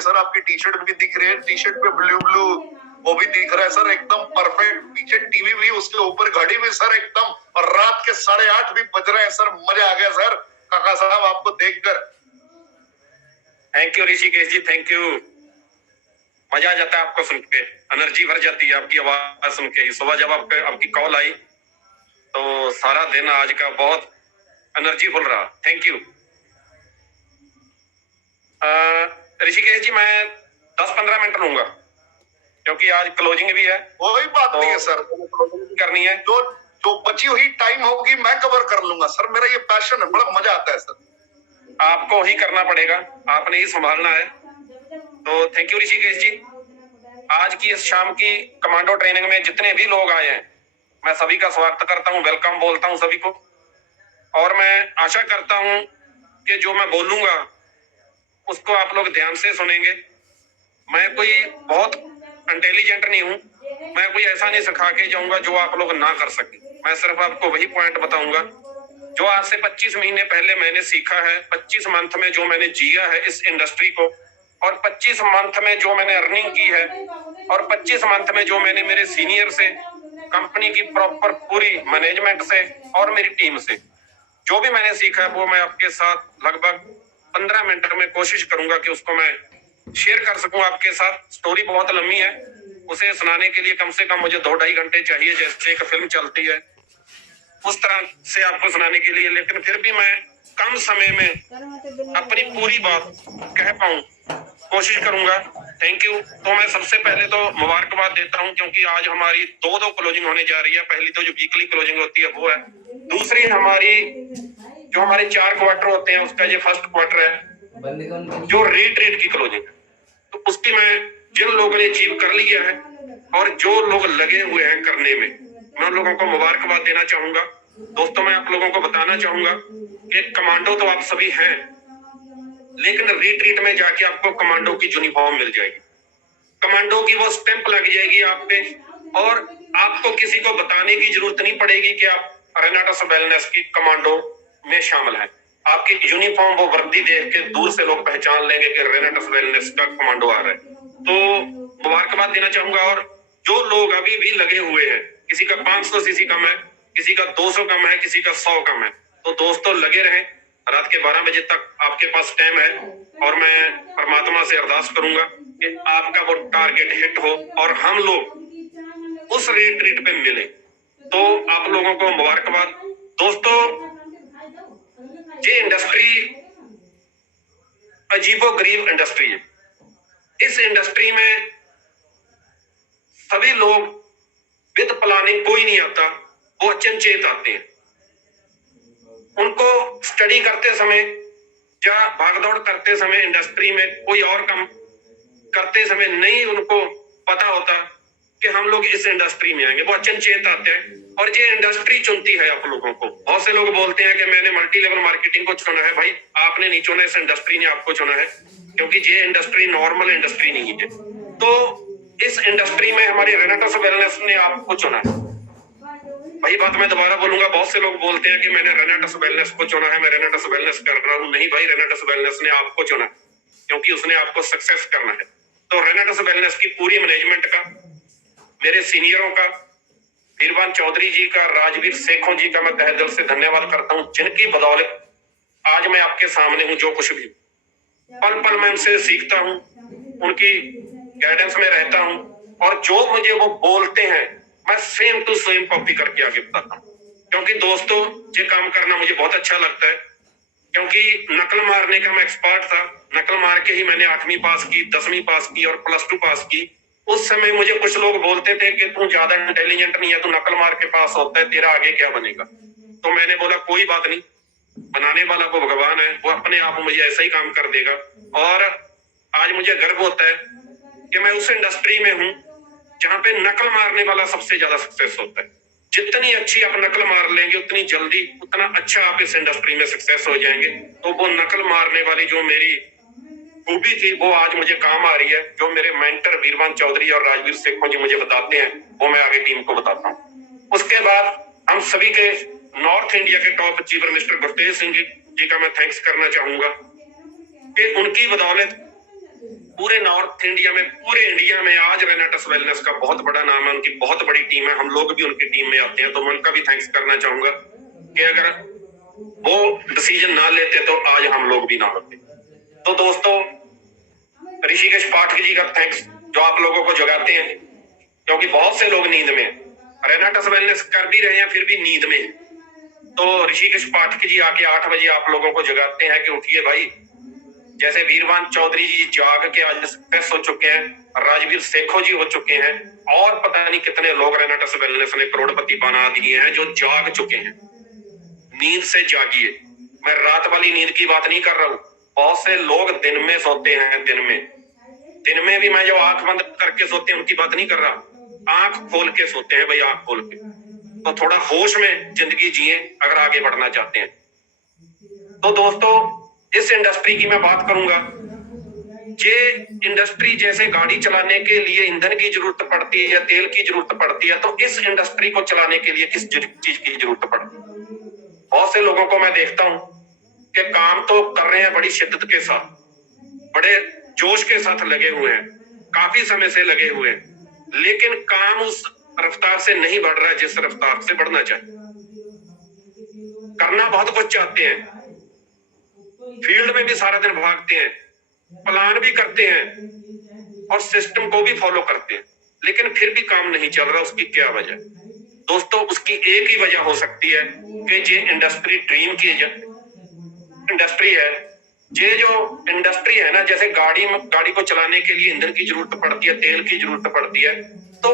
देखिए सर, आपकी T shirt भी दिख रही है, टी शर्ट पे ब्लू ब्लू वो भी दिख रहा है सर, एकदम परफेक्ट। पीछे टीवी भी, उसके ऊपर घड़ी भी सर एकदम, और रात के 8:30 भी बज रहे हैं सर। मजा आ गया सर काका साहब आपको देखकर। Thank you Rishikesh ji, thank you. मजा आ जाता है आपको सुन के, एनर्जी भर जाती है आपकी आवाज सुन के ही। सुबह जब आपकी कॉल आई तो सारा दिन आज का बहुत एनर्जीफुल रहा। Thank you. ऋषिकेश जी, मैं 10-15 मिनट लूंगा क्योंकि आज क्लोजिंग भी है। कोई बात नहीं है सर, क्लोजिंग करनी है। जो बची हुई टाइम होगी मैं कवर कर लूंगा सर, मेरा ये पैशन है, बड़ा मजा आता है सर। आपको ही करना पड़ेगा, आपने ही संभालना है। तो थैंक यू ऋषिकेश जी। आज की इस शाम की कमांडो ट्रेनिंग में जितने भी लोग आए हैं, मैं सभी का स्वागत करता हूं, वेलकम बोलता हूं सभी को। और मैं आशा करता हूं कि जो मैं बोलूंगा उसको आप लोग ध्यान से सुनेंगे। मैं कोई बहुत इंटेलिजेंट नहीं हूं, मैं कोई ऐसा नहीं सिखा के जाऊंगा जो आप लोग ना कर सके। मैं सिर्फ आपको वही पॉइंट बताऊंगा जो आज से 25 महीने पहले मैंने सीखा है, 25 मंथ में जो मैंने जिया है इस इंडस्ट्री को, और 25 मंथ में जो मैंने अर्निंग की है, और 25 मंथ में जो मैंने मेरे सीनियर से, कंपनी की प्रॉपर पूरी मैनेजमेंट से और मेरी टीम से जो भी मैंने सीखा है वो मैं आपके साथ लगभग 15 मिनट में कोशिश करूंगा कि उसको मैं शेयर कर सकूं आपके साथ। स्टोरी बहुत लंबी है, उसे सुनाने के लिए कम से कम मुझे 2-2.5 घंटे चाहिए, जैसे एक फिल्म चलती है उस तरह से आपको सुनाने के लिए। लेकिन फिर भी मैं कम समय में अपनी पूरी बात कह पाऊं, कोशिश करूंगा। Thank you. तो मैं सबसे पहले तो मुबारकबाद देता हूं क्योंकि आज हमारी दो क्लोजिंग होने जा रही है। पहली तो जो वीकली क्लोजिंग होती है वो है, दूसरी हमारी जो हमारे 4 क्वार्टर होते हैं उसका ये फर्स्ट क्वार्टर है जो रीट्रीट की क्लोजिंग है। तो उसकी मैं जिन लोगों ने अचीव कर लिया है और जो लोग लगे हुए हैं करने में, मैं उन लोगों को मुबारकबाद देना चाहूंगा। दोस्तों, मैं आप लोगों को बताना चाहूंगा कि कमांडो तो आप सभी हैं, लेकिन रीट्रीट में जाके आपको कमांडो की यूनिफॉर्म मिल जाएगी, कमांडो की वो स्टैंप लग जाएगी आप पे, और आपको किसी को बताने की जरूरत नहीं पड़ेगी कि आप रेनाटस वेलनेस की कमांडो में शामिल हैं। आपकी यूनिफॉर्म वो वर्दी देख के दूर से लोग पहचान लेंगे कि रेनाटस वेलनेस का कमांडो आ रहा है। तो मुबारकबाद देना चाहूंगा। और जो लोग अभी भी लगे हुए हैं, किसी का 500 सीसी कम है, किसी का 200 कम है, किसी का 100 कम है, तो दोस्तों लगे रहें। रात के 12 बजे तक आपके पास टाइम है और मैं परमात्मा से अरदास करूंगा कि आपका वो टारगेट हिट हो और हम लोग उस रिट्रीट पे मिले। तो आप लोगों को मुबारकबाद। दोस्तों, ये इंडस्ट्री अजीबो गरीब इंडस्ट्री है। इस इंडस्ट्री में सभी लोग विद प्लानिंग कोई नहीं आता, वो अचनचेत आते हैं। उनको स्टडी करते समय या भागदौड़ करते समय इंडस्ट्री में कोई और काम करते समय नहीं उनको पता होता कि हम लोग इस इंडस्ट्री में आएंगे, वो अचनचेत आते हैं और ये इंडस्ट्री चुनती है आप लोगों को। बहुत से लोग बोलते हैं कि मैंने मल्टी लेवल मार्केटिंग को चुना है। भाई, आपने नहीं चुना, इस इंडस्ट्री ने आपको चुना है, क्योंकि ये इंडस्ट्री नॉर्मल इंडस्ट्री नहीं है। तो इस इंडस्ट्री में हमारी रेनाटस वेलनेस ने आपको चुना है। वही बात मैं दोबारा बोलूंगा, बहुत से लोग बोलते हैं कि मैंने रेनाटस वेलनेस को चुना है, मैं रेनाटस वेलनेस कर रहा हूं। नहीं भाई, रेनाटस वेलनेस ने आपको चुना है क्योंकि उसने आपको सक्सेस करना है। तो रेनाटस वेलनेस की पूरी मैनेजमेंट का, मेरे सीनियरों का, वीरवान चौधरी जी का, राजवीर सेखों जी का मैं तहे दिल से धन्यवाद करता हूं, जिनकी बदौलत आज मैं आपके सामने हूं। जो कुछ भी पल पल मैं उनसे सीखता हूं, उनकी गाइडेंस में रहता हूं, और जो मुझे वो बोलते हैं मैं सेम टू सेम कॉपी करके आगे बताता हूं। क्योंकि दोस्तों, ये काम करना मुझे बहुत अच्छा लगता है, क्योंकि नकल मारने का मैं एक्सपर्ट था। नकल मार के ही मैंने 8वीं पास की, 10वीं पास की और +2 पास की। उस समय मुझे कुछ लोग बोलते थे कि तू ज्यादा इंटेलिजेंट नहीं है, तू नकल मार के पास होता है, तेरा आगे क्या बनेगा। तो मैंने बोला कोई बात नहीं, बनाने वाला वो भगवान है, वो अपने आप मुझे ऐसा ही काम कर देगा। और आज मुझे गर्व होता है कि मैं उस इंडस्ट्री में हूं जहां पे नकल मारने वाला सबसे ज्यादा सक्सेस होता है। जितनी अच्छी आप नकल मार लेंगे उतनी जल्दी, उतना अच्छा आप इस इंडस्ट्री में सक्सेस हो जाएंगे। तो वो नकल मारने वाली जो मेरी खूबी थी वो आज मुझे काम आ रही है। जो मेरे मेंटर वीरवान चौधरी और राजवीर सेखों जी मुझे बताते हैं वो मैं आगे टीम को बताता हूँ। उसके बाद हम सभी के नॉर्थ इंडिया के top achiever mister Gurtej Singh ji का मैं थैंक्स करना चाहूंगा कि उनकी बदौलत पूरे नॉर्थ इंडिया में, पूरे इंडिया में आज रेनाटस वेलनेस का बहुत बड़ा नाम है, उनकी बहुत बड़ी टीम है, हम लोग भी उनकी टीम में आते हैं। तो मैं उनका भी थैंक्स करना चाहूंगा कि अगर वो डिसीजन ना लेते तो आज हम लोग भी ना होते। तो दोस्तों, ऋषिकेश पाठक जी का थैंक्स जो आप लोगों को जगाते हैं, क्योंकि बहुत से लोग नींद में, रेनाटस वेलनेस कर भी रहे हैं फिर भी नींद में। तो ऋषिकेश पाठक जी आके 8 बजे आप लोगों को जगाते हैं कि उठिए भाई। जैसे वीरवान चौधरी जी जाग के आज सक्सेस हो चुके हैं, राजवीर सेखो जी हो चुके हैं, और पता नहीं कितने लोग रेनाटस वेलनेस ने करोड़पति बना दिए हैं जो जाग चुके हैं। नींद से जागिए। मैं रात वाली नींद की बात नहीं कर रहा हूं। बहुत से लोग दिन में सोते हैं, दिन में भी मैं जो आंख बंद करके सोते हैं उनकी बात नहीं कर रहा, आंख खोल के सोते हैं भाई, आंख खोल के। तो थोड़ा होश में जिंदगी जिए अगर आगे बढ़ना चाहते हैं। तो दोस्तों, इस इंडस्ट्री की मैं बात करूंगा। ये इंडस्ट्री जैसे गाड़ी चलाने के लिए ईंधन की जरूरत पड़ती है या तेल की जरूरत पड़ती है, तो इस इंडस्ट्री को चलाने के लिए किस चीज की जरूरत पड़ती है? बहुत से लोगों को मैं देखता हूं कि काम तो कर रहे हैं बड़ी शिद्दत के साथ, बड़े जोश के साथ लगे हुए हैं, काफी समय से लगे हुए हैं, लेकिन काम उस रफ्तार से नहीं बढ़ रहा है जिस रफ्तार से बढ़ना चाहिए। करना बहुत कुछ चाहते हैं, फील्ड में भी सारा दिन भागते हैं, प्लान भी करते हैं और सिस्टम को भी फॉलो करते हैं, लेकिन फिर भी काम नहीं चल रहा। उसकी क्या वजह? दोस्तों, उसकी एक ही वजह हो सकती है कि ये इंडस्ट्री ड्रीम की इंडस्ट्री है। ये जो इंडस्ट्री है ना, जैसे गाड़ी को चलाने के लिए ईंधन की जरूरत पड़ती है, तेल की जरूरत पड़ती है, तो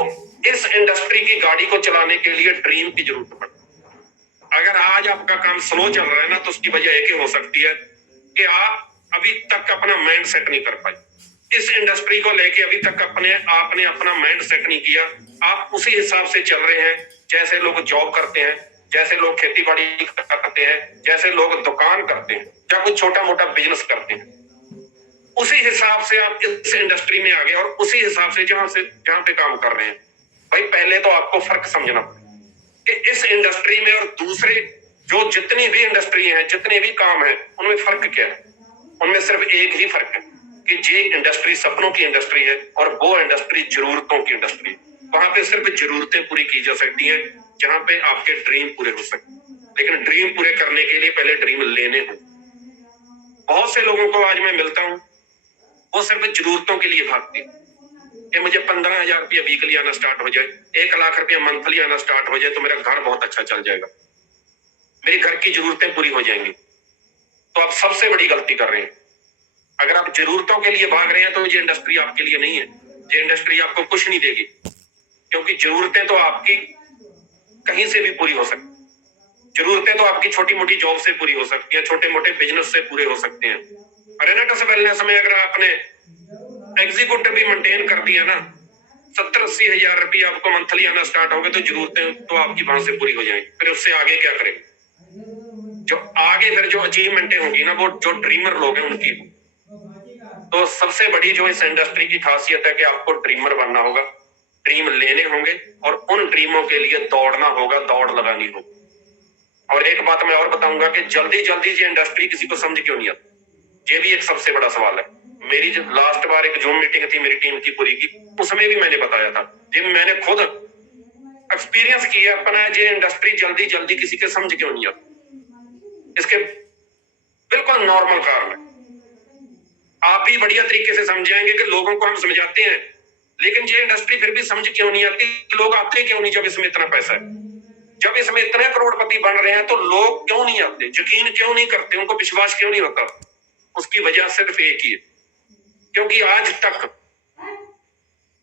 इस इंडस्ट्री की गाड़ी को चलाने के लिए ड्रीम की जरूरत पड़ती है। अगर आज आपका काम स्लो चल रहा है ना, तो उसकी वजह एक ही हो सकती है कि आप अभी तक अपना माइंड सेट नहीं कर पाए। इस इंडस्ट्री को लेके अभी तक आपने अपना माइंड सेट नहीं किया। आप उसी हिसाब से चल रहे हैं जैसे लोग जॉब करते हैं, जैसे लोग खेती बाड़ी करते हैं, जैसे लोग दुकान करते हैं या कुछ छोटा मोटा बिजनेस करते हैं। उसी हिसाब से आप इस इंडस्ट्री में आ गए और उसी हिसाब से जहां पे काम कर रहे हैं। भाई, पहले तो आपको फर्क समझना कि इस इंडस्ट्री में और दूसरे जो जितनी भी इंडस्ट्री है, जितने भी काम है, उनमें फर्क क्या है? उनमें सिर्फ एक ही फर्क है कि ये इंडस्ट्री सपनों की इंडस्ट्री है और वो इंडस्ट्री जरूरतों की इंडस्ट्री है। वहां पे सिर्फ जरूरतें पूरी की जा सकती हैं, जहां पे आपके ड्रीम पूरे हो सकते हैं। लेकिन ड्रीम पूरे करने के लिए पहले ड्रीम लेने हों। बहुत से लोगों को आज मैं मिलता हूं, वो सिर्फ जरूरतों के लिए भागते हैं कि मुझे 15,000 रुपया वीकली आना स्टार्ट हो जाए, 1 लाख रुपया मंथली आना स्टार्ट हो जाए तो मेरा घर बहुत अच्छा चल जाएगा, मेरी घर की जरूरतें पूरी हो जाएंगी। तो आप सबसे बड़ी गलती कर रहे हैं। अगर आप जरूरतों के लिए भाग रहे हैं तो ये इंडस्ट्री आपके लिए नहीं है। ये इंडस्ट्री आपको कुछ नहीं देगी, क्योंकि जरूरतें तो आपकी कहीं से भी पूरी हो सकती। जरूरतें तो आपकी छोटी मोटी जॉब से पूरी हो सकती है, छोटे मोटे बिजनेस से पूरे हो सकते हैं। रेनाटस वेलनेस में अगर आपने एग्जीक्यूटिव भी मेंटेन कर दिया ना, 70-80 हजार रुपया आपको मंथली आना स्टार्ट होगा तो जरूरतें तो आपकी वहां से पूरी हो जाएंगी। फिर उससे आगे क्या करेंगे? जो आगे फिर जो अचीवमेंटें होगी ना, वो जो ड्रीमर लोग हैं उनकी। तो सबसे बड़ी जो इस इंडस्ट्री की खासियत है कि आपको ड्रीमर बनना होगा, ड्रीम लेने होंगे और उन ड्रीमों के लिए दौड़ना होगा, दौड़ लगानी होगी। और एक बात मैं और बताऊंगा कि जल्दी जल्दी ये इंडस्ट्री किसी को समझ क्यों नहीं आती, ये भी एक सबसे बड़ा सवाल है। मेरी जो लास्ट बार एक जूम मीटिंग थी मेरी टीम की पूरी की, उसमें भी मैंने बताया था, ये मैंने खुद एक्सपीरियंस किया अपना, ये इंडस्ट्री जल्दी जल्दी किसी के समझ क्यों नहीं आती। इसके बिल्कुल नॉर्मल कारण है। आप भी बढ़िया तरीके से समझाएंगे कि लोगों को हम समझाते हैं, लेकिन ये इंडस्ट्री फिर भी समझ क्यों नहीं आती, लोग आते क्यों नहीं? जब इसमें इतना पैसा है, जब इसमें इतने करोड़पति बन रहे हैं, तो लोग क्यों नहीं आते, यकीन क्यों नहीं करते, उनको विश्वास क्यों नहीं होता? उसकी वजह सिर्फ एक ही है, क्योंकि आज तक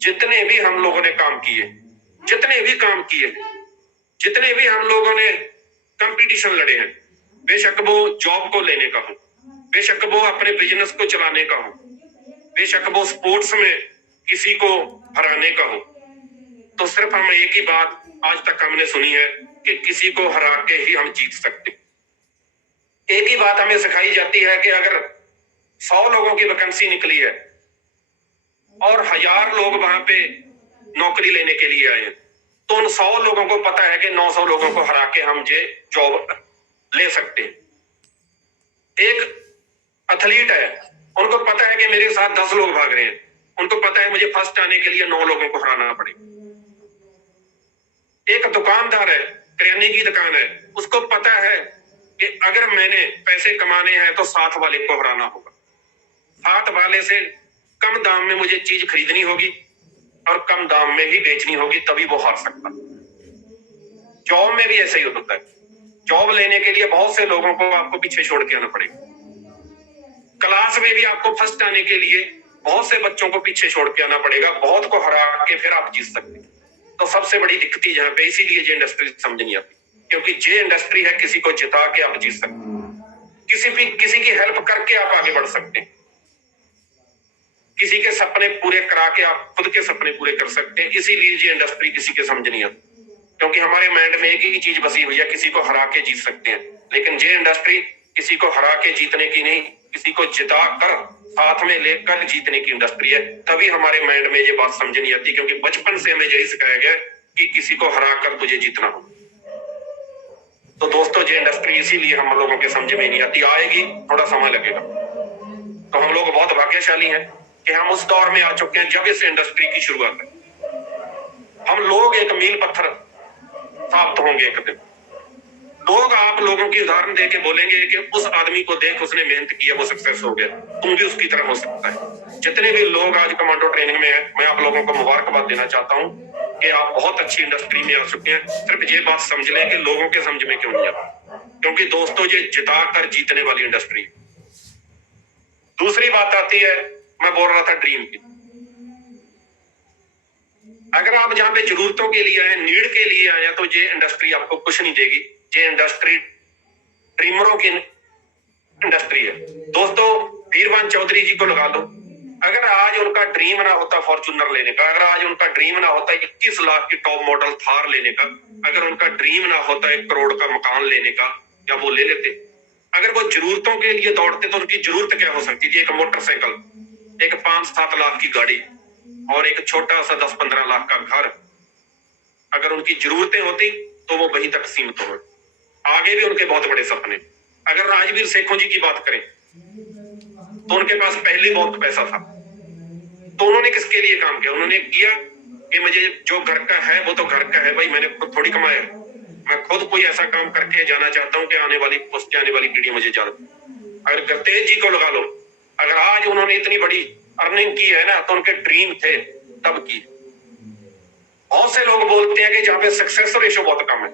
जितने भी हम लोगों ने काम किए, जितने भी हम लोगों ने कंपटीशन लड़े हैं, बेशक वो जॉब को लेने का हो, बेशक वो अपने बिजनेस को चलाने का हो, बेशक वो स्पोर्ट्स में किसी को हराने का हो, तो सिर्फ हम एक ही बात आज तक हमने सुनी है कि किसी को हरा के ही हम जीत सकते। एक ही बात हमें सिखाई जाती है कि अगर 100 लोगों की वैकेंसी निकली है और 1000 लोग वहां पे नौकरी लेने के लिए आए हैं, तो उन 100 लोगों को पता है कि 900 लोगों को हरा के हम ये जॉब ले सकते हैं। एक एथलीट है, उनको पता है कि मेरे साथ 10 लोग भाग रहे हैं, उनको पता है मुझे फर्स्ट आने के लिए 9 लोगों को हराना पड़ेगा। एक दुकानदार है, किराने की दुकान है, उसको पता है कि अगर मैंने पैसे कमाने हैं तो साथ वाले को हराना होगा, साथ वाले से कम दाम में मुझे चीज खरीदनी होगी और कम दाम में ही बेचनी होगी, तभी वो हार सकता। जॉब में भी ऐसा ही होता है। जॉब लेने के लिए बहुत से लोगों को आपको पीछे छोड़ के आना पड़ेगा। क्लास में भी आपको फर्स्ट आने के लिए बहुत से बच्चों को पीछे छोड़ के आना पड़ेगा, बहुत को हरा के फिर आप जीत सकते हैं। तो सबसे बड़ी दिक्कत यहाँ पे, इसीलिए ये इंडस्ट्री समझ नहीं आती, क्योंकि ये इंडस्ट्री है किसी को जिता के आप जीत सकते हैं, किसी की हेल्प करके आप आगे बढ़ सकते हैं, किसी के सपने पूरे करा के आप खुद के सपने पूरे कर सकते हैं। इसीलिए ये इंडस्ट्री किसी के समझ नहीं आती, क्योंकि हमारे माइंड में एक ही चीज बसी हुई है, किसी को हरा के जीत सकते हैं। लेकिन ये इंडस्ट्री किसी को हरा के जीतने की नहीं, किसी को जिता कर साथ में लेकर जीतने की इंडस्ट्री है। तभी हमारे माइंड में ये बात समझ नहीं आती, क्योंकि बचपन से हमें यही सिखाया गया कि किसी को हरा कर तुझे जीतना हो। तो दोस्तों, ये इंडस्ट्री इसीलिए हम लोगों के समझ में नहीं आती, आएगी, थोड़ा समय लगेगा। तो हम लोग बहुत भाग्यशाली हैं कि हम उस दौर में आ चुके हैं जब इस इंडस्ट्री की शुरुआत है। हम लोग एक मील पत्थर साबित होंगे एक दिन। लोग आप लोगों की उदाहरण देके बोलेंगे कि उस आदमी को देख, उसने मेहनत किया, वो सक्सेस हो गया, तुम भी उसकी तरह हो सकता है। जितने भी लोग आज कमांडो ट्रेनिंग में हैं, मैं आप लोगों को मुबारकबाद देना चाहता हूँ कि आप बहुत अच्छी इंडस्ट्री में आ चुके हैं। सिर्फ ये बात समझ लें कि लोगों के समझ में क्यों नहीं आता, क्योंकि दोस्तों ये जिता कर जीतने वाली इंडस्ट्री। दूसरी बात आती है, मैं बोल रहा था ड्रीम की। अगर आप जहां पे जरूरतों के लिए आए, नीड के लिए आए, तो ये इंडस्ट्री आपको कुछ नहीं देगी। ये इंडस्ट्री ड्रीमरों की इंडस्ट्री है। दोस्तों, वीरवान चौधरी जी को लगा लो। अगर आज उनका ड्रीम ना होता फॉर्च्यूनर लेने का, अगर आज उनका ड्रीम ना होता 21 लाख की टॉप मॉडल थार लेने का, अगर उनका ड्रीम ना होता 1 करोड़ का मकान लेने का, क्या वो ले लेते? अगर वो जरूरतों के लिए दौड़ते तो उनकी जरूरत क्या हो सकती थी? एक मोटरसाइकिल, एक 5-7 लाख की गाड़ी और एक छोटा सा 10-15 लाख का घर। अगर उनकी जरूरतें होती तो वो वहीं तक सीमित हो। आगे भी उनके बहुत बड़े सपने। अगर राजवीर सेठों जी की बात करें तो उनके पास पहले बहुत पैसा था, तो उन्होंने किसके लिए काम किया? उन्होंने किया कि मुझे जो घर का है वो तो घर का है भाई, मैंने खुद थोड़ी कमाया, मैं खुद कोई ऐसा काम करके जाना चाहता हूँ कि आने वाली पोस्ट, आने वाली पीढ़ी मुझे जान। अगर गरतेज जी को लगा लो, अगर आज उन्होंने इतनी बड़ी अर्निंग की है ना, तो उनके ड्रीम थे तब की। बहुत से लोग बोलते हैं कि जहाँ पे सक्सेस रेशो बहुत कम है,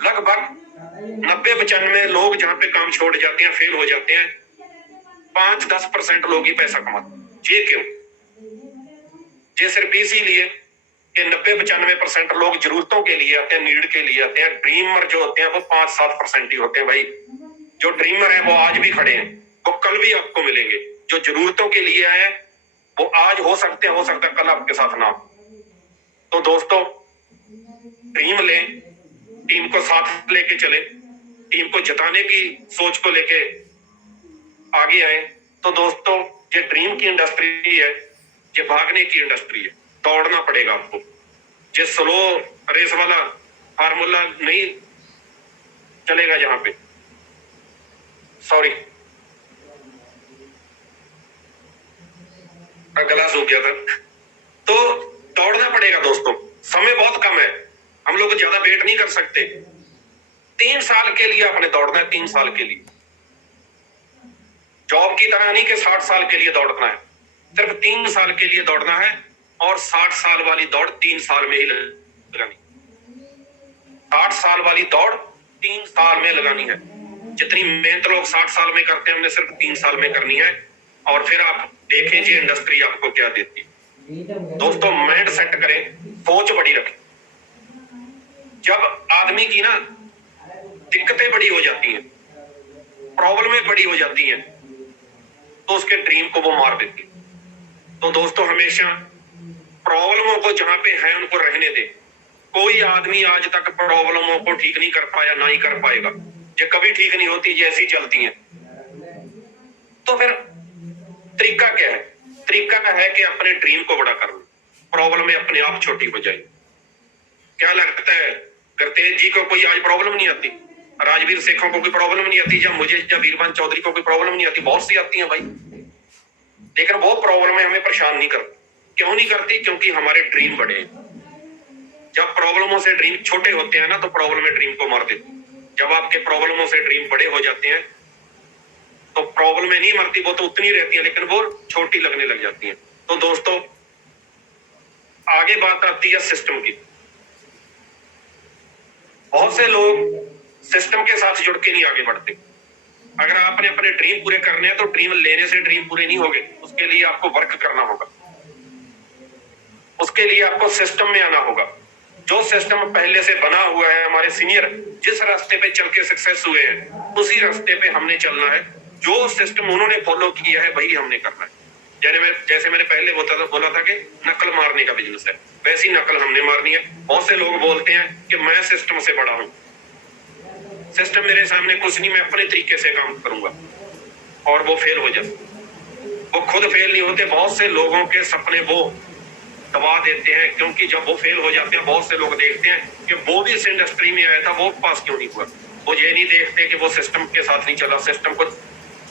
लगभग 90-95 लोग जहाँ पे काम छोड़ जाते हैं, फेल हो जाते हैं, 5-10% लोग ही पैसा कमाते। ये क्यों? ये सिर्फ इसीलिए कि 90-95% लोग जरूरतों के लिए आते हैं, नीड के लिए आते हैं। ड्रीमर जो होते हैं वो 5-7% ही होते हैं भाई। जो ड्रीमर है वो आज भी खड़े हैं, वो कल भी आपको मिलेंगे। जो जरूरतों के लिए आए हैं वो आज हो सकते हैं, हो सकता है कल आपके साथ ना। तो दोस्तों, ड्रीम लें, टीम को साथ लेके चले, टीम को जिताने की सोच को लेके आगे आए। तो दोस्तों, ये ड्रीम की इंडस्ट्री है, ये भागने की इंडस्ट्री है, दौड़ना पड़ेगा आपको। ये स्लो रेस वाला फार्मूला नहीं चलेगा जहां पे, सॉरी गला सूख गया था। तो दौड़ना पड़ेगा दोस्तों, समय बहुत कम है, हम लोग ज्यादा वेट नहीं कर सकते। 3 साल के लिए आपने दौड़ना है, 3 साल के लिए। जॉब की तरह नहीं कि 60 साल के लिए दौड़ना है, सिर्फ 3 साल के लिए दौड़ना है। और 60 साल वाली दौड़ 3 साल में ही लगानी। 60 साल वाली दौड़ 3 साल में लगानी है। जितनी मेहनत लोग 60 साल में करते हैं, हमने सिर्फ 3 साल में करनी है। और फिर आप देखें जी इंडस्ट्री आपको क्या देती है। दोस्तों, माइंड सेट करें, सोच बड़ी रखें। जब आदमी की ना दिक्कतें बड़ी हो जाती हैं, प्रॉब्लमें बड़ी हो जाती हैं, तो उसके ड्रीम को वो मार देती है। तो दोस्तों, हमेशा प्रॉब्लमों को जहां पे है उनको रहने दे। कोई आदमी आज तक प्रॉब्लमों को ठीक नहीं कर पाया, ना ही कर पाएगा। ये कभी ठीक नहीं होती, जैसी चलती हैं। तो फिर तरीका क्या है? तरीका है कि अपने ड्रीम को बड़ा कर लो, प्रॉब्लम अपने आप छोटी हो जाए। क्या लगता है गरतेज जी को कोई आज प्रॉब्लम नहीं आती? राजवीर शेखों को कोई प्रॉब्लम नहीं आती, या मुझे या वीरबान चौधरी को कोई प्रॉब्लम नहीं आती, बहुत सी आती है भाई, लेकिन वो प्रॉब्लम हमें परेशान नहीं करती। क्यों नहीं करती? क्योंकि हमारे ड्रीम बड़े हैं। जब प्रॉब्लमों से ड्रीम छोटे होते हैं ना तो प्रॉब्लम ड्रीम को मार देती। जब आपके प्रॉब्लमों से ड्रीम बड़े हो जाते हैं तो प्रॉब्लम नहीं मरती, वो तो उतनी रहती है लेकिन वो छोटी लगने लग जाती है। तो दोस्तों आगे बात आती है सिस्टम की। बहुत से लोग सिस्टम के साथ जुड़ के नहीं आगे बढ़ते। अगर आपने अपने ड्रीम पूरे करने हैं तो ड्रीम लेने से ड्रीम पूरे नहीं होंगे, उसके लिए आपको वर्क करना होगा, उसके लिए आपको सिस्टम में आना होगा। जो सिस्टम पहले से बना हुआ है, हमारे सीनियर जिस रास्ते पे चल के सक्सेस हुए हैं उसी रास्ते पे हमने चलना है। जो सिस्टम उन्होंने फॉलो किया है वही हमने करना है। जैसे मैंने पहले बोला था कि नकल मारने का बिजनेस है, वैसी नकल हमने मारनी है। बहुत से लोग बोलते हैं कि मैं सिस्टम से बड़ा हूं, सिस्टम मेरे सामने कुछ नहीं, मैं अपने तरीके से काम करूंगा, और वो फेल हो जाते। वो खुद फेल नहीं होते, बहुत से लोगों के सपने वो दबा देते हैं, क्योंकि जब वो फेल हो जाते हैं बहुत से लोग देखते हैं कि वो भी इस इंडस्ट्री में आया था, वो पास क्यों नहीं हुआ। वो ये नहीं देखते कि वो सिस्टम के साथ नहीं चला, सिस्टम को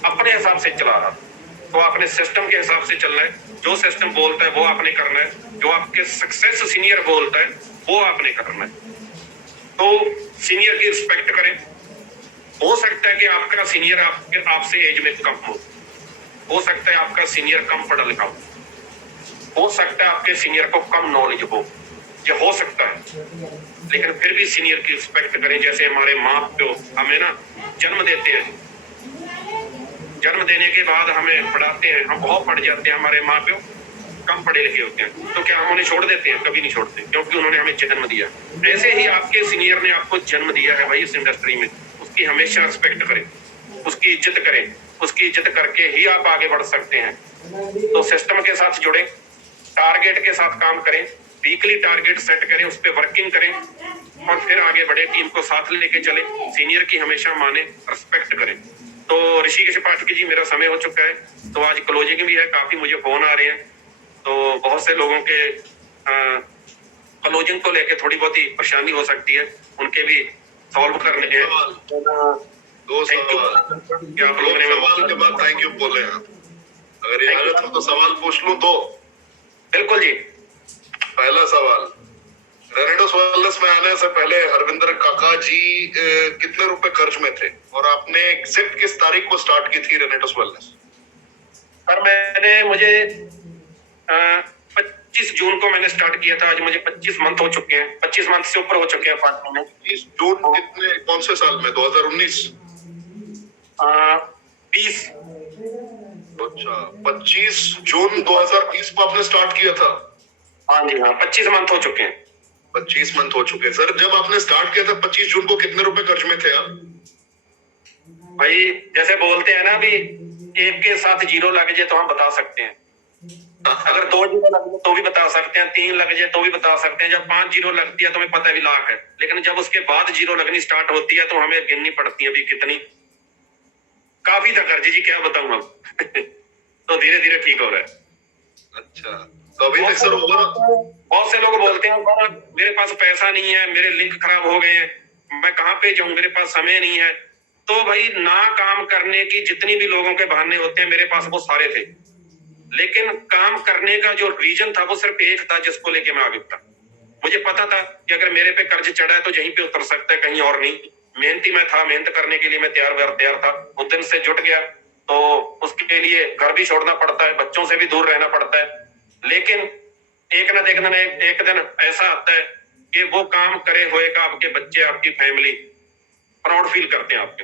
अपने हिसाब से चला रहा। तो आपने सिस्टम के हिसाब से चलना है। जो सिस्टम बोलता है वो आपने करना है, जो आपके सक्सेस सीनियर बोलता है वो आपने करना है। तो सीनियर की रिस्पेक्ट करें। हो सकता है कि आपका सीनियर आपसे एज में कम हो सकता है आपका सीनियर कम पढ़ा लिखा हो सकता है आपके सीनियर को कम नॉलेज हो, ये हो सकता है, लेकिन फिर भी सीनियर की रिस्पेक्ट करें। जैसे हमारे माँ प्यो हमें ना जन्म देते हैं, जन्म देने के बाद हमें पढ़ाते हैं, हम बहुत पढ़ जाते हैं, हमारे माँ प्यो कम पढ़े लिखे होते हैं, तो क्या हम उन्हें छोड़ देते हैं? कभी नहीं छोड़ते, क्योंकि उन्होंने हमें जन्म दिया। ऐसे ही आपके सीनियर ने आपको जन्म दिया है भाई इस इंडस्ट्री में, उसकी हमेशा रिस्पेक्ट करें, उसकी इज्जत करें, उसकी इज्जत करके ही आप आगे बढ़ सकते हैं। तो सिस्टम के साथ जुड़े, टारगेट के साथ काम करें, वीकली टारगेट सेट करें, उस पर वर्किंग करें और फिर आगे बढ़े, टीम को साथ लेके चले, सीनियर की हमेशा माने, रिस्पेक्ट करें। तो ऋषिकेश पाठक जी मेरा समय हो चुका है, तो आज क्लोजिंग भी है, काफी मुझे फोन आ रहे हैं, तो बहुत से लोगों के क्लोजिंग को लेके थोड़ी बहुत ही परेशानी हो सकती है, उनके भी सॉल्व करने हैं। दो सवाल क्या आप लोगों ने सवाल के बाद थैंक यू बोले हैं, अगर इजाजत हो तो सवाल पूछ लूं? दो। बिल्कुल जी। पहला सवाल, रेनेडोस वेलनेस में आने से पहले हरविंदर काका जी कितने रुपए खर्च में थे, और आपने एग्जैक्ट किस तारीख को स्टार्ट की थी रेनेडोस वेलनेस? सर मुझे 25 जून को मैंने स्टार्ट किया था, आज मुझे 25 मंथ हो चुके हैं, 25 मंथ से ऊपर हो चुके हैं पार्टनर में। 25 जून कितने, कौन से साल में? 2019? 20। अच्छा, 25 जून 2020 को आपने स्टार्ट किया था? हाँ जी हाँ, 25 मंथ हो चुके हैं। 25 मंथ हो चुके हैं। सर जब आपने स्टार्ट किया था 25 जून को कितने रुपए खर्च में थे आप? भाई जैसे बोलते हैं ना, अभी एक के साथ जीरो लग जाए तो हम बता सकते हैं, अगर 2 जीरो लग जाए तो भी बता सकते हैं, 3 लग जाए तो भी बता सकते हैं, जब 5 जीरो लगती है तो हमें पता भी लाख है, लेकिन जब उसके बाद जीरो लगनी स्टार्ट होती है तो हमें गिननी पड़ती है अभी कितनी। काफी था कर्ज जी, क्या बताऊं अब तो धीरे धीरे ठीक हो रहा है। अच्छा, तो अभी तक सर बहुत से लोग बोलते हैं मेरे पास पैसा नहीं है, मेरे लिंक खराब हो गए हैं, मैं कहाँ पे जाऊं, मेरे पास समय नहीं है। तो भाई ना काम करने की जितनी भी लोगों के बहाने होते हैं, मेरे पास वो सारे थे, लेकिन काम करने का जो रीजन था वो सिर्फ एक था जिसको लेके मैं आगे था। मुझे पता था कि अगर मेरे पे कर्ज चढ़ा है तो यहीं पे उतर सकता है, कहीं और नहीं। मेहनती मैं था, मेहनत करने के लिए मैं तैयार था, उस दिन से जुट गया, तो उसके लिए घर भी छोड़ना पड़ता है, बच्चों से भी दूर रहना पड़ता है, लेकिन एक दिन ऐसा आता है कि वो काम करे हुए का आपके बच्चे, आपकी फैमिली प्राउड फील करते हैं आपके।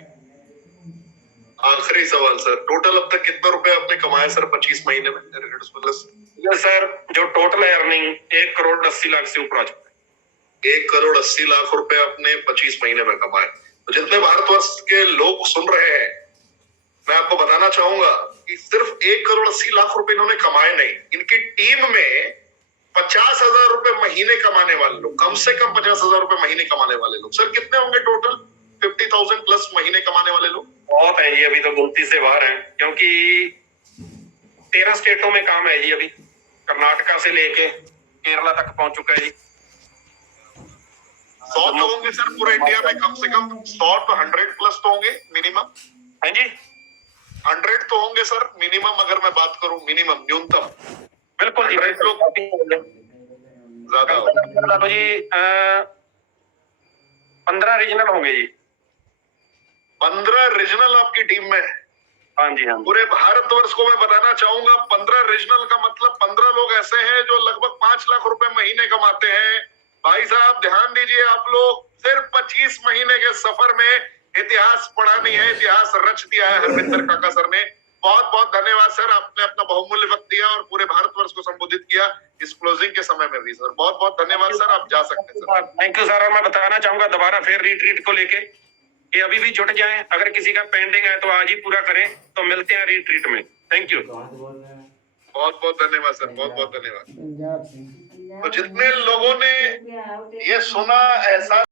आखिरी सवाल सर, टोटल अब तक कितना रुपए आपने कमाया सर 25 महीने में? ये सर जो टोटल अर्निंग 1,80,00,000 से ऊपर आ चुका है। 1,80,00,000 रुपए आपने 25 महीने में कमाए। तो जितने भारतवर्ष के लोग सुन रहे हैं, मैं आपको बताना चाहूंगा कि सिर्फ 1,80,00,000 रुपए इन्होंने कमाए नहीं, इनकी टीम में 50,000 रुपए महीने कमाने वाले लोग, कम से कम 50,000 रुपए महीने कमाने वाले लोग। सर कितने होंगे टोटल? 50,000 प्लस महीने कमाने वाले लोग बहुत है जी, अभी तो गिनती से बाहर है, क्योंकि 13 स्टेटों में काम है जी, अभी कर्नाटका से लेके केरला तक पहुंच चुका है जी। 100 तो होंगे सर पूरे इंडिया में, कम से कम 100 तो 100 प्लस तो होंगे मिनिमम। है जी, 100 तो होंगे सर मिनिमम, अगर मैं बात करूं मिनिमम न्यूनतम। बिल्कुल जी, 100 लोग ज्यादा होंगे। लो जी 15 रीजनल होंगे जी। 15 रीजनल आपकी टीम में? हाँ जी, हाँ। पूरे भारतवर्ष को मैं बताना चाहूंगा 15 रीजनल का मतलब 15 लोग ऐसे हैं जो लगभग 5 लाख रुपए महीने कमाते हैं। भाई साहब ध्यान दीजिए, आप लोग सिर्फ 25 महीने के सफर में इतिहास पढ़ा नहीं है, इतिहास रच दिया है हरविंदर काका सर ने। बहुत बहुत धन्यवाद सर, आपने अपना बहुमूल्य वक्त दिया और पूरे भारतवर्ष को संबोधित किया इस क्लोजिंग के समय में भी। सर बहुत बहुत धन्यवाद सर, आप जा सकते हैं सर। Thank you sir. और मैं बताना चाहूंगा दोबारा फिर रिट्रीट को लेके कि अभी भी जुट जाएं, अगर किसी का पेंडिंग है तो आज ही पूरा करें। तो मिलते हैं रिट्रीट में। Thank you. बहुत बहुत धन्यवाद सर, बहुत बहुत धन्यवाद। तो जितने लोगों ने ये सुना, एहसास